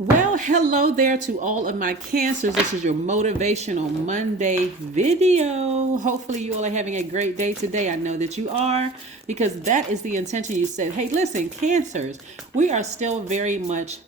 Well, hello there to all of my cancers. This is your Motivational Monday video. Hopefully you all are having a great day today. I know that you are, because that is the intention. You said, hey, listen, cancers, we are still very much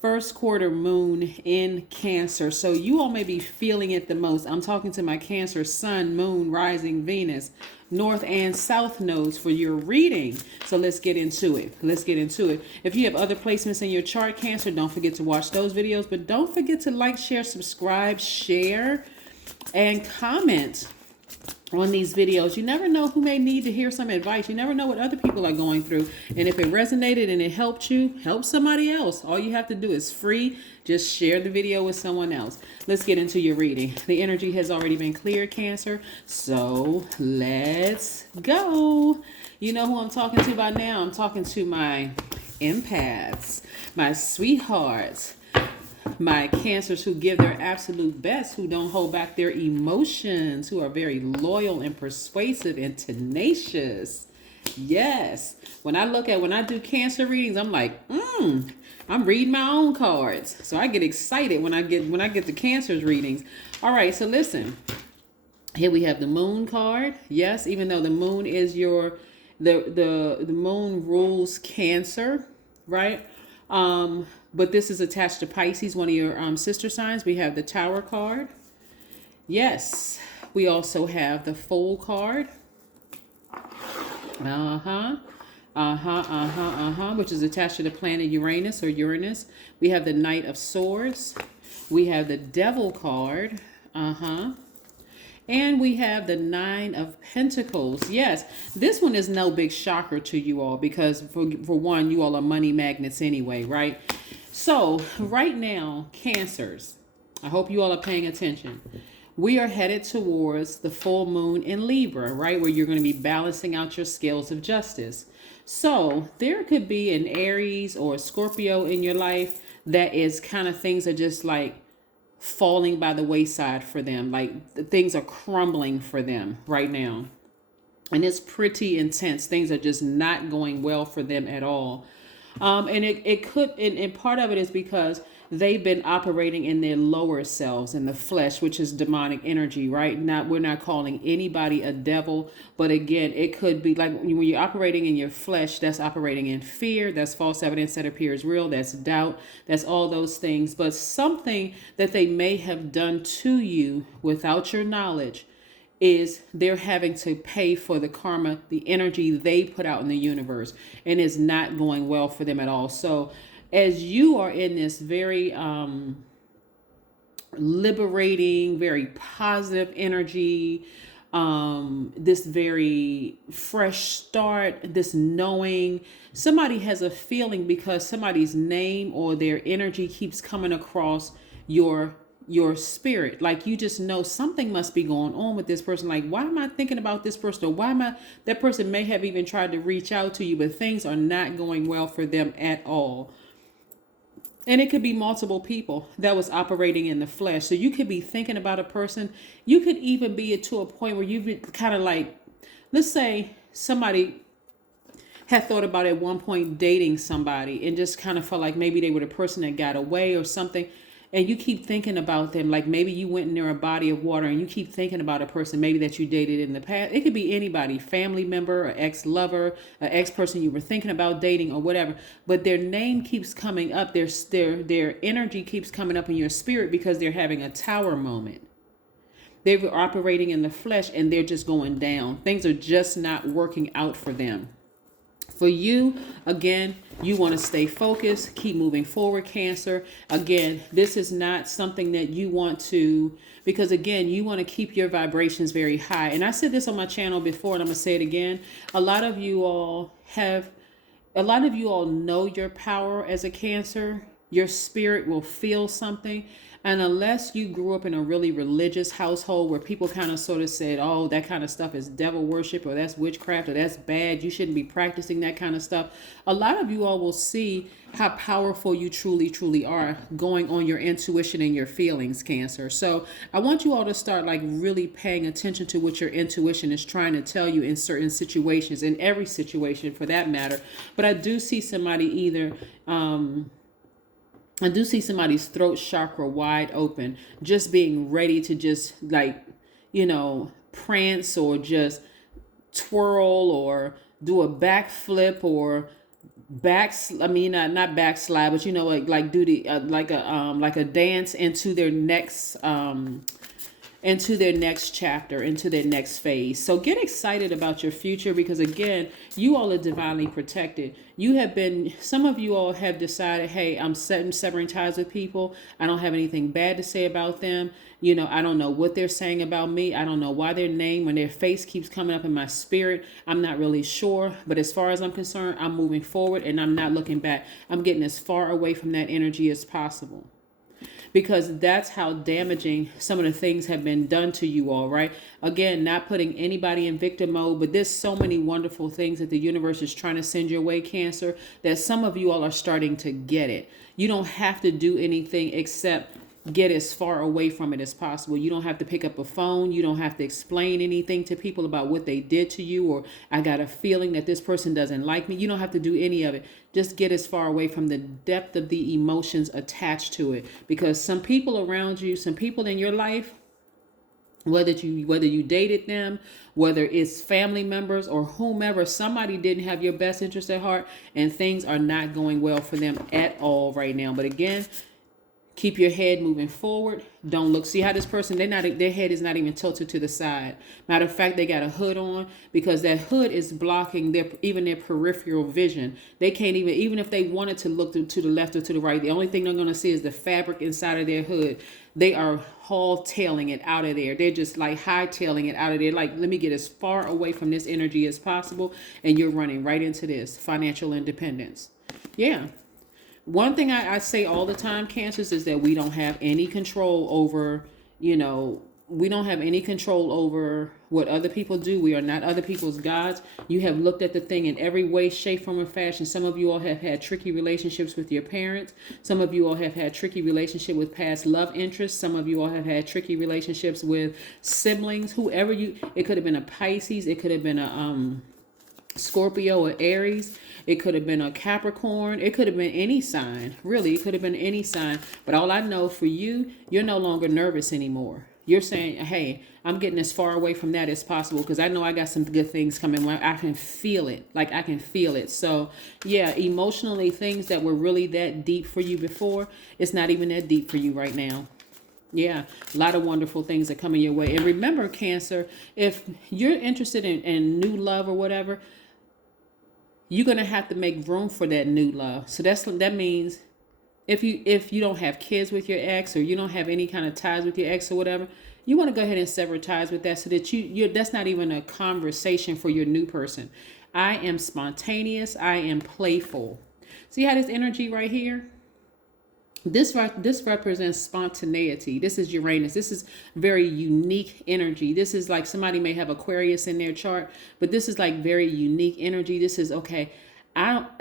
first quarter moon in Cancer. So you all may be feeling it the most. I'm talking to my Cancer sun, moon, rising, Venus, north and south nodes for your reading. So let's get into it. If you have other placements in your chart, Cancer, don't forget to watch those videos, but don't forget to like, share, subscribe, share, and comment on these videos. You never know who may need to hear some advice. You never know what other people are going through. And if it resonated and it helped you, help somebody else. All you have to do is free. Just share the video with someone else. Let's get into your reading. The energy has already been cleared, Cancer. So let's go. You know who I'm talking to by now. I'm talking to my empaths, my sweethearts, my Cancers who give their absolute best, who don't hold back their emotions, who are very loyal and persuasive and tenacious. Yes. When I do Cancer readings, I'm like, I'm reading my own cards. So I get excited when I get the Cancers readings. All right, so listen. Here we have the moon card. Yes, even though the moon is the moon rules Cancer, right? But this is attached to Pisces, one of your sister signs. We have the Tower card. Yes. We also have the Fool card. Which is attached to the planet Uranus or Uranus. We have the Knight of Swords. We have the Devil card. And we have the Nine of Pentacles. Yes, this one is no big shocker to you all because for one, you all are money magnets anyway, right? So right now, Cancers, I hope you all are paying attention. We are headed towards the full moon in Libra, right? Where you're going to be balancing out your scales of justice. So there could be an Aries or a Scorpio in your life that is kind of things are just like falling by the wayside for them. Like things are crumbling for them right now. And it's pretty intense. Things are just not going well for them at all. And it could, and part of it is because they've been operating in their lower selves, in the flesh, which is demonic energy, right? We're not calling anybody a devil, but again, it could be like when you're operating in your flesh, that's operating in fear, that's false evidence that appears real, that's doubt, that's all those things. But something that they may have done to you without your knowledge is they're having to pay for the karma, the energy they put out in the universe, and it's not going well for them at all. So as you are in this very liberating, very positive energy, this very fresh start, this knowing, somebody has a feeling because somebody's name or their energy keeps coming across your spirit. Like you just know something must be going on with this person. Like, why am I thinking about this person? Or why am I, that person may have even tried to reach out to you, but things are not going well for them at all. And it could be multiple people that was operating in the flesh. So you could be thinking about a person. You could even be to a point where you've been kind of like, let's say somebody had thought about at one point dating somebody and just kind of felt like maybe they were the person that got away or something. And you keep thinking about them, like maybe you went near a body of water and you keep thinking about a person maybe that you dated in the past. It could be anybody, family member, or ex-lover, an ex-person you were thinking about dating or whatever. But their name keeps coming up, their energy keeps coming up in your spirit because they're having a tower moment. They're operating in the flesh and they're just going down. Things are just not working out for them. For you, again, you want to stay focused, keep moving forward, Cancer. Again, this is not something that you want to, because again, you want to keep your vibrations very high. And I said this on my channel before, and I'm going to say it again. A lot of you all know your power as a Cancer. Your spirit will feel something. And unless you grew up in a really religious household where people kind of sort of said, oh, that kind of stuff is devil worship or that's witchcraft or that's bad, you shouldn't be practicing that kind of stuff. A lot of you all will see how powerful you truly, truly are going on your intuition and your feelings, Cancer. So I want you all to start like really paying attention to what your intuition is trying to tell you in certain situations, in every situation for that matter. But I do see somebody either I do see somebody's throat chakra wide open, just being ready to just like, prance or just twirl or do a backflip or not backslide, but like do the like a dance into their next chapter, into their next phase. So get excited about your future, because again, you all are divinely protected. Some of you all have decided, hey, I'm severing ties with people. I don't have anything bad to say about them. I don't know what they're saying about me. I don't know why their name, when their face keeps coming up in my spirit, I'm not really sure. But as far as I'm concerned, I'm moving forward and I'm not looking back. I'm getting as far away from that energy as possible, because that's how damaging some of the things have been done to you all, right? Again, not putting anybody in victim mode, but there's so many wonderful things that the universe is trying to send your way, Cancer, that some of you all are starting to get it. You don't have to do anything except get as far away from it as possible. You don't have to pick up a phone. You don't have to explain anything to people about what they did to you, or I got a feeling that this person doesn't like me. You don't have to do any of it. Just get as far away from the depth of the emotions attached to it, because some people around you, some people in your life, whether you dated them, whether it's family members or whomever, somebody didn't have your best interest at heart, and things are not going well for them at all right now. But again, keep your head moving forward. Don't look. See how this person, their head is not even tilted to the side. Matter of fact, they got a hood on, because that hood is blocking even their peripheral vision. They can't even if they wanted to look to the left or to the right, the only thing they're going to see is the fabric inside of their hood. They are haul-tailing it out of there. They're just like high-tailing it out of there. Like, let me get as far away from this energy as possible. And you're running right into this financial independence. Yeah. One thing I say all the time, Cancers, is that we don't have any control over, we don't have any control over what other people do. We are not other people's gods. You have looked at the thing in every way, shape, form, and fashion. Some of you all have had tricky relationships with your parents. Some of you all have had tricky relationship with past love interests. Some of you all have had tricky relationships with siblings, it could have been a Pisces. It could have been a Scorpio or Aries. It could have been a Capricorn. It could have been any sign. Really, it could have been any sign. But all I know for you, you're no longer nervous anymore. You're saying, hey, I'm getting as far away from that as possible, because I know I got some good things coming. I can feel it. Like, I can feel it. So, yeah, emotionally, things that were really that deep for you before, it's not even that deep for you right now. Yeah, a lot of wonderful things are coming your way. And remember, Cancer, if you're interested in new love or whatever, you're going to have to make room for that new love. So that means if you don't have kids with your ex, or you don't have any kind of ties with your ex or whatever, you want to go ahead and sever ties with that, so that that's not even a conversation for your new person. I am spontaneous. I am playful. See how this energy right here? This represents spontaneity. This is Uranus. This is very unique energy. This is like, somebody may have Aquarius in their chart, but this is like very unique energy. This is, okay,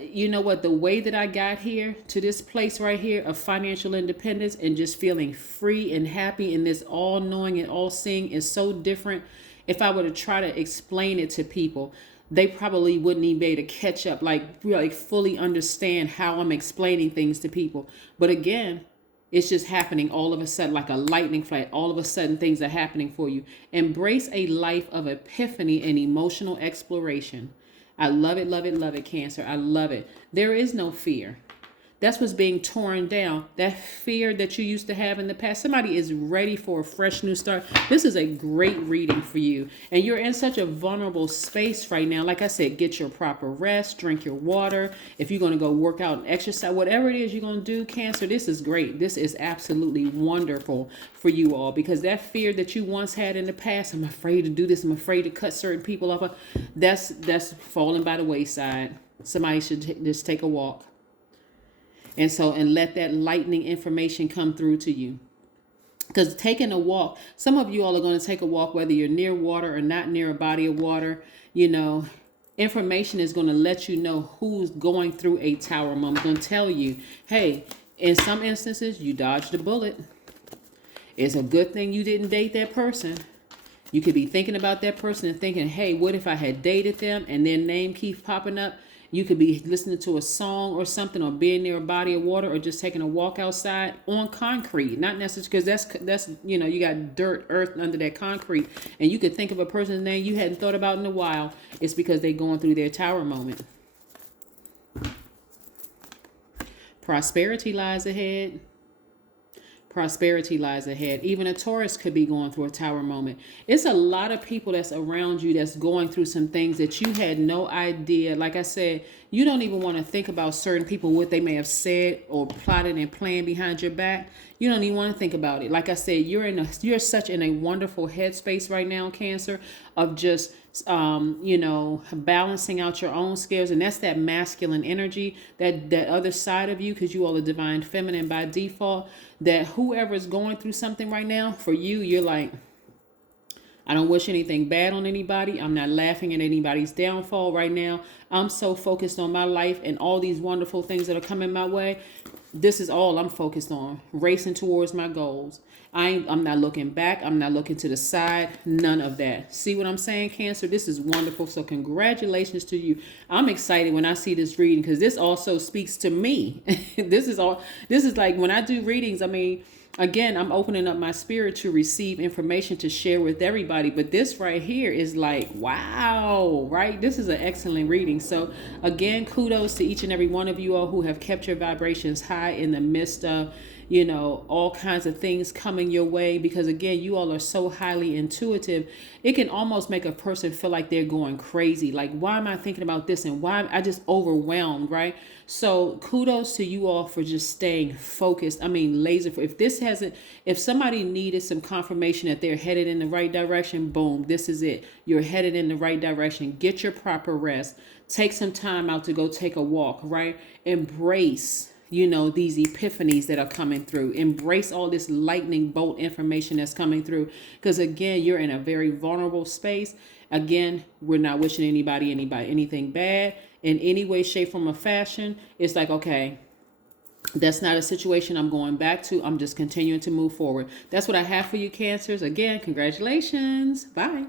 you know what, the way that I got here to this place right here of financial independence and just feeling free and happy in this all-knowing and all-seeing is so different. If I were to try to explain it to people, they probably wouldn't even be able to catch up, like fully understand how I'm explaining things to people. But again, it's just happening all of a sudden, like a lightning flash. All of a sudden, things are happening for you. Embrace a life of epiphany and emotional exploration. I love it, love it, love it, Cancer. I love it. There is no fear. That's what's being torn down. That fear that you used to have in the past. Somebody is ready for a fresh new start. This is a great reading for you. And you're in such a vulnerable space right now. Like I said, get your proper rest, drink your water. If you're going to go work out and exercise, whatever it is you're going to do, Cancer, this is great. This is absolutely wonderful for you all, because that fear that you once had in the past, I'm afraid to do this, I'm afraid to cut certain people off, that's falling by the wayside. Somebody should just take a walk. And let that lightning information come through to you. Because taking a walk, some of you all are going to take a walk, whether you're near water or not near a body of water, information is going to let you know who's going through a tower moment. It's going to tell you, hey, in some instances, you dodged a bullet. It's a good thing you didn't date that person. You could be thinking about that person and thinking, hey, what if I had dated them and their name keeps popping up? You could be listening to a song or something, or being near a body of water, or just taking a walk outside on concrete. Not necessarily, because that's you got dirt, earth under that concrete, and you could think of a person's name you hadn't thought about in a while. It's because they're going through their tower moment. Prosperity lies ahead. Prosperity lies ahead. Even a Taurus could be going through a tower moment. It's a lot of people that's around you that's going through some things that you had no idea. Like I said, you don't even want to think about certain people, what they may have said or plotted and planned behind your back. You don't even want to think about it. Like I said, you're such in a wonderful headspace right now, Cancer, of just balancing out your own scales. And that's that masculine energy, that other side of you, because you all are divine feminine by default, that whoever is going through something right now, for you, you're like, I don't wish anything bad on anybody. I'm not laughing at anybody's downfall right now. I'm so focused on my life and all these wonderful things that are coming my way. This is all I'm focused on, racing towards my goals. I'm not looking back. I'm not looking to the side. None of that. See what I'm saying, Cancer? This is wonderful. So congratulations to you. I'm excited when I see this reading, because this also speaks to me. This is like when I do readings, I mean, again, I'm opening up my spirit to receive information to share with everybody. But this right here is like, wow, right? This is an excellent reading. So again, kudos to each and every one of you all who have kept your vibrations high in the midst of, all kinds of things coming your way. Because again, you all are so highly intuitive. It can almost make a person feel like they're going crazy. Like, why am I thinking about this? And why am I just overwhelmed, right? So kudos to you all for just staying focused. I mean, laser. If somebody needed some confirmation that they're headed in the right direction, boom, this is it. You're headed in the right direction. Get your proper rest. Take some time out to go take a walk, right? Embrace these epiphanies that are coming through. Embrace all this lightning bolt information that's coming through. Because again, you're in a very vulnerable space. Again, we're not wishing anybody anything bad in any way, shape, form, or fashion. It's like, okay, that's not a situation I'm going back to. I'm just continuing to move forward. That's what I have for you, Cancers. Again, congratulations. Bye.